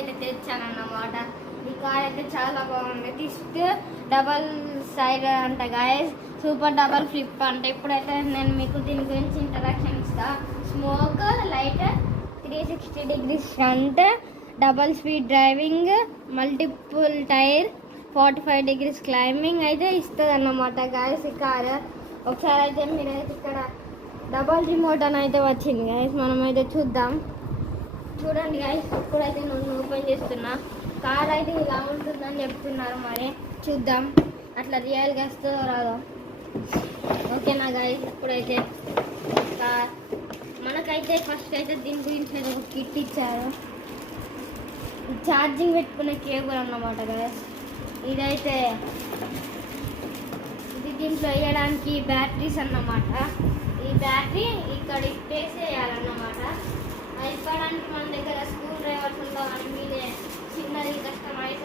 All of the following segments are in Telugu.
అయితే తెచ్చానన్నమాట. ఈ కార్ అయితే చాలా బాగుంది. టిస్ట్ డబల్ సైడ్ అంట గాయస్, సూపర్ డబల్ ఫ్లిప్ అంట. ఇప్పుడైతే నేను మీకు దీని గురించి ఇంట్రడక్షన్ ఇస్తా. Smoke light, 360 degrees front, double speed driving, multiple tyre, 45 degrees climbing అయితే ఇస్తుంది అన్నమాట గాయస్ ఈ కార్. ఒకసారి అయితే మీరైతే ఇక్కడ డబల్ రిమోట్ అని అయితే వచ్చింది గాయస్, మనం అయితే చూద్దాం. చూడండి గాయస్, ఇప్పుడైతే నేను ఓపెన్ చేస్తున్నా. కార్ అయితే ఇలా ఉంటుందని చెప్తున్నారు, మరి చూద్దాం అట్లా రియల్గా వస్తుందో రాదో. ఓకేనా గాయస్, ఇప్పుడైతే కార్ మనకైతే ఫస్ట్ అయితే దీని గురించి అయితే ఒక కిట్ ఇచ్చారు. ఛార్జింగ్ పెట్టుకునే కేబుల్ అన్నమాట గాయస్. ఇదైతే ఇది దీంట్లో వేయడానికి బ్యాటరీస్ అన్నమాట. ఈ బ్యాటరీ ఇక్కడ వేసేయాలన్నమాట. ఇప్పడానికి మన దగ్గర స్క్రూ డ్రైవర్స్ ఉంటామని మీదే చిన్నది కస్టమైజ్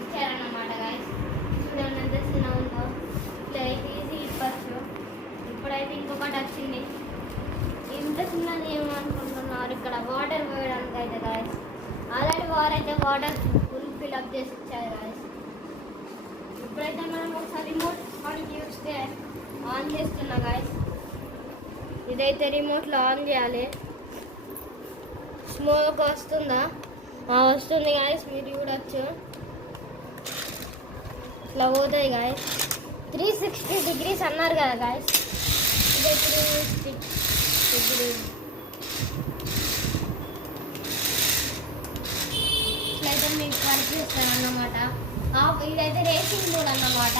ఇచ్చారన్నమాట గాయస్. చూడండి ఎంత చిన్న ఉందో, ఇట్లా ఈజీ ఇవ్వచ్చు. ఇప్పుడైతే ఇంకొకటి వచ్చింది. ఇంత చిన్నది ఏమనుకుంటున్నారు, ఇక్కడ వాటర్ పోయడానికి అయితే guys. Already water full fill up చేసి ఇచ్చారు గాయస్. ఇప్పుడైతే మనం ఒకసారి రిమోట్ ఆన్ చూస్తే ఆన్ చేస్తున్నా గాయస్. ఇదైతే రిమోట్లో ఆన్ చేయాలి. స్మోక్ వస్తుందా? వస్తుంది గాయస్, మీరు చూడొచ్చు. ఇట్లా పోతాయి గాయస్. 360 degrees అన్నారు కదా గాయస్, ఇదే 360 degrees. ఇట్లయితే మీకు వర్క్ చేస్తాను అన్నమాట. ఇదైతే రేసింగ్ మోడ్ అన్నమాట.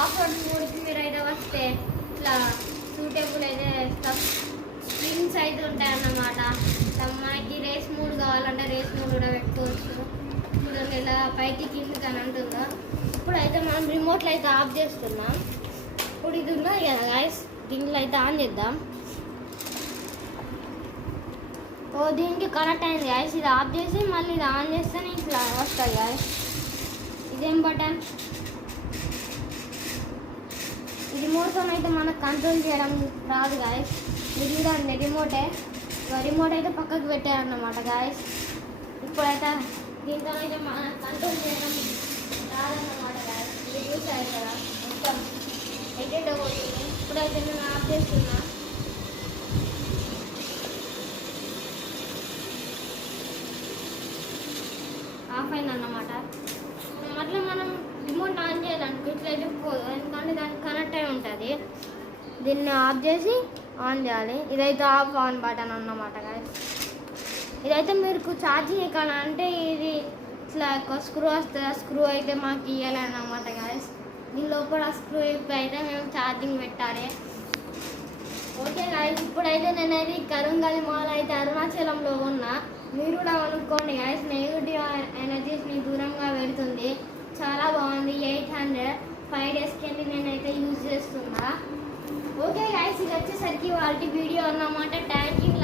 ఆఫ్ రోడ్ మోడ్కి మీరు అయితే వస్తే ఇట్లా సూటబుల్ అయితే స్ప్రింగ్స్ అయితే ఉంటాయి అన్నమాట. మనకి రేస్ మోడ్ కావాలంటే రేస్ మోడ్ కూడా పెట్టుకోవచ్చు. చూడండి ఇలా పైకి కిందకి అని అంటుందో. ఇప్పుడైతే మనం రిమోట్లో అయితే ఆఫ్ చేస్తున్నాం. ఇప్పుడు ఇది ఉన్నది కదా గాయస్, దీంట్లో అయితే ఆన్ చేద్దాం. దీనికి కనెక్ట్ అయింది గాయస్. ఇది ఆఫ్ చేసి మళ్ళీ ఇది ఆన్ చేస్తేనే ఇట్లా వస్తుంది గాయస్. ఇదేం బటన్, ఈ రిమోట్తో అయితే మనకు కంట్రోల్ చేయడం రాదు గాయస్. ఇది చూడండి రిమోట్ అయితే పక్కకు పెట్టారన్నమాట గాయస్. ఇప్పుడైతే దీంతో అయితే మన కంట్రోల్ చేయడం రాదన్నమాట గాయస్. ఇది చూసారు కదా మొత్తం ఎడిట్ అవుతుంది. ఇప్పుడైతే నేను ఆఫ్ చేస్తున్నా. ఆఫ్ అయిందన్నమాట. అట్లా మనం రిమోట్ ఆన్ చేయాలనుకో ఇట్లయితే పోదు, ఎందుకంటే దానికి కనెక్ట్ అయి ఉంటుంది. దీన్ని ఆఫ్ చేసి ఆన్ చేయాలి. ఇదైతే ఆఫ్ ఆన్ బటన్ అన్నమాట గాయస్. ఇదైతే మీకు ఛార్జింగ్ ఎక్కాలంటే ఇది ఇట్లా స్క్రూ వస్తుంది. ఆ స్క్రూ అయితే మాకు ఇవ్వాలి అన్నమాట గాయస్. దీని లోపల స్క్రూ అయితే మేము ఛార్జింగ్ పెట్టాలి. ఓకే గాయస్, ఇప్పుడైతే నేనైతే కరుంగల్ మాల్ అయితే అరుణాచలంలో ఉన్నా. మీరు కూడా అనుకోండి గాయస్, నెగిటివ్ ఎనర్జీస్ని దూరంగా పెడుతుంది. చాలా బాగుంది. 800 5 daysకి నేనైతే యూజ్ చేస్తున్నా. ఓకే గాయస్, ఇది వచ్చేసరికి వాళ్ళ వీడియో అన్నమాట. Thank you.